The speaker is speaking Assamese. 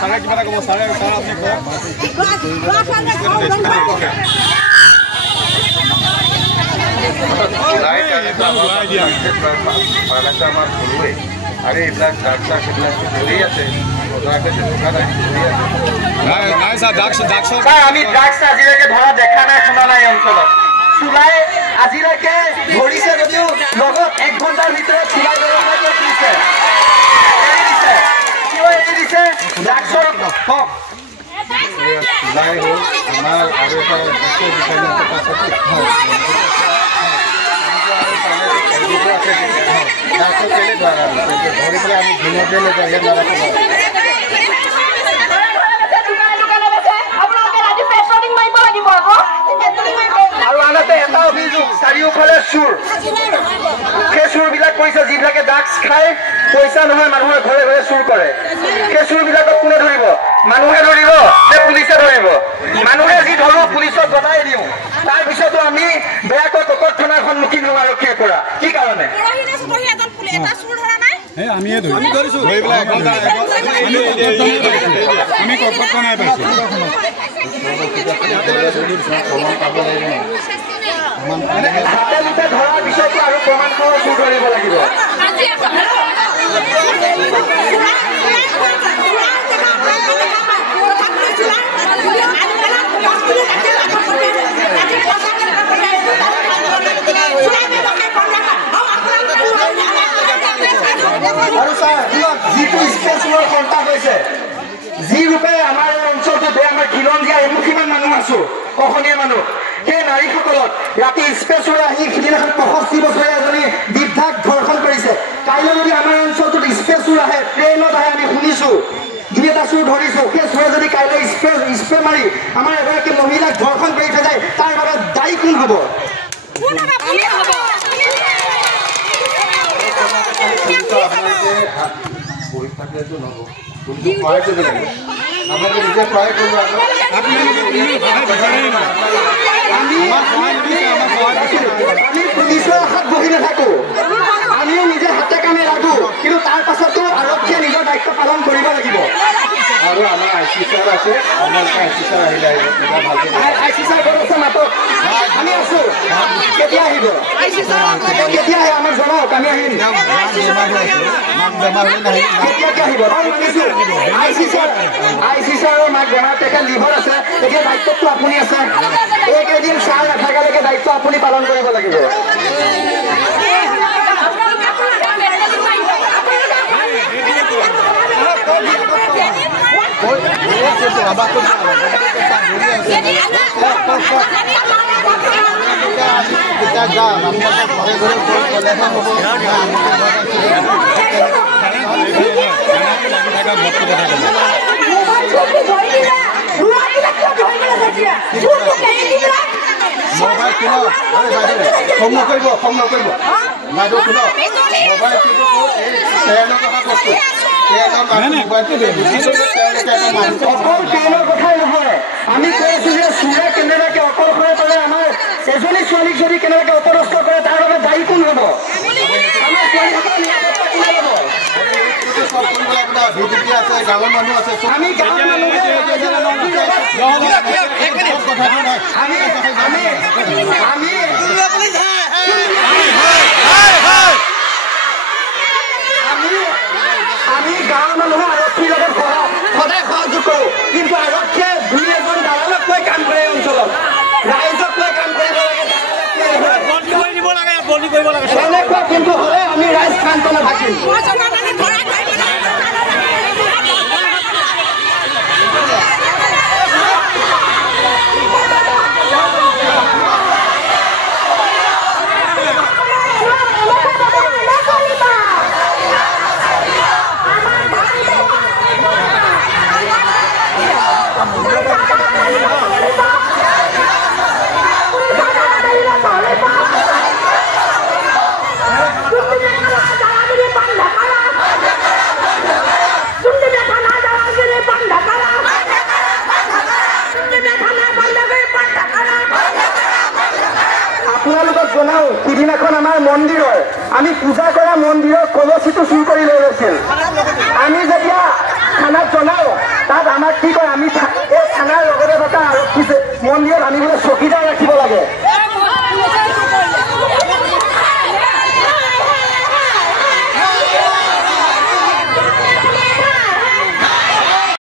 সাৰে কিবা এটা ক'ব সাৰে সাৰ আপুনি আৰে এইবিলাক ডাক্তাৰ সেইবিলাক ধৰি আছে আমি ড্ৰাগছ আজিলৈকে ধৰা দেখা নাই শুনা নাই অঞ্চলত চুলাই আজিলৈকে ধৰিছে যদিও লগত 1 ঘণ্টাৰ ভিতৰত চুলাই ব্যৱসায় কৰি দিছে কিয় এৰি দিছে ড্ৰাগছৰ হক চুলাই হ'ল আমাৰ আৰু এটা ধৰি পেলাই আমি দিনতে ইয়াত নাৰাখোঁ আৰু আনহাতে এটা অভিযোগ চাৰিওফালে চুৰ সেই চুৰবিলাক কৰিছে যিবিলাকে ড্ৰাগছ খায় পইচা নহয় মানুহৰ ঘৰে ঘৰে চুৰ কৰে সেই চুৰবিলাকক কোনে ধৰিব মানুহে ধৰিব নে পুলিচে ধৰিব মানুহে যি ধৰো পুলিচক জনাই দিওঁ তাৰপিছতো আমি বেয়াকৈ ককট থানাৰ সন্মুখীন হওঁ আৰক্ষীৰ পৰা কি কাৰণে আমিয়ে ধৰিছো ধৰি পেলাই আমি ককট নাই পাইছো ধৰাৰ পিছতো আৰু প্ৰমাণ চুৰ ধৰিব লাগিব আৰু ছাৰ যিটো স্পেচৰ কণ্টাক্ট হৈছে যি ৰূপে আমাৰ এই অঞ্চলটোতে আমাৰ খিলঞ্জীয়া এমুখীমান মানুহ আছো অসমীয়া মানুহ সেই নাৰীসকলক ৰাতি স্পেচৰ আহি সিদিনাখন 65 বছৰীয়া এজনী বৃদ্ধাক ধৰ্ষণ কৰিছে কাইলৈ যদি আমাৰ অঞ্চলটোত স্পেচৰ আহে ট্ৰেইনত আহে আমি শুনিছো দুই এটা চুৰ ধৰিছো সেই চুৰে যদি কাইলৈ স্প্ৰে মাৰি আমাৰ এগৰাকী মহিলাক ধৰ্ষণ কৰি থৈ যায় তাৰ বাবে দায়ী কোন হ'ব পৰীক্ষাটো নহ'ব কোনটো সহায় কৰিব লাগিব আপোনালোকে নিজে সহায় কৰিব আমি পুলিচৰ আশাত বহি নাথাকো আমিও নিজে হাতে কামে লাগো কিন্তু তাৰ পাছতো আৰক্ষীয়ে নিজৰ দায়িত্ব পালন কৰিব লাগিব আৰু আমাৰ আইচি ছাৰ আছে আপোনালোকে আইচি ছাৰ আহিলে আইচি ছাৰ ক'ত আছে মাতক আমি আছো কেতিয়া আহিব কেতিয়া আহে আমাক জনাওক আমি আহিম কেতিয়াকে আহিব আইচি ছাৰৰ মাক বেমাৰ তেখেত লিভাৰ আছে এতিয়া দায়িত্বটো আপুনি আছে এইকেইদিন ছাৰ নাথাকালৈকে দায়িত্ব আপুনি পালন কৰিব লাগিব মোবাইল কিনো খং নকৰিব বাইদেউ শুনো মোবাইলটো ট্ৰেইনৰ কথা কৈছো ট্ৰেইনৰ কথাই নহয় আমি কৈছো যে চুৰে কেনেবাকে অকলশৰে পালে আমাৰ এজনী ছোৱালীক যদি কেনেবাকে অপদস্থ কৰে তাৰ বাবে দায়ী কোন হ'ব আমাৰ ছোৱালীসকল গাঁৱৰ মানুহ আছে আমি গাঁৱৰ মানুহে আমি গাঁৱৰ মানুহে আৰক্ষীৰ লগত সদায় সহযোগ কৰো কিন্তু আৰক্ষীয়ে দুই এজন দালালক লৈ কাম কৰে এই অঞ্চলত ৰাইজক লৈ কাম কৰিব লাগে এনেকুৱা কিন্তু হ'লে আমি ৰাইজ শান্ত নাথাকিম সিদিনাখন আমাৰ মন্দিৰৰ আমি পূজা কৰা মন্দিৰৰ কলচীটো চুৰ কৰি লৈ গৈছিল আমি যেতিয়া থানাত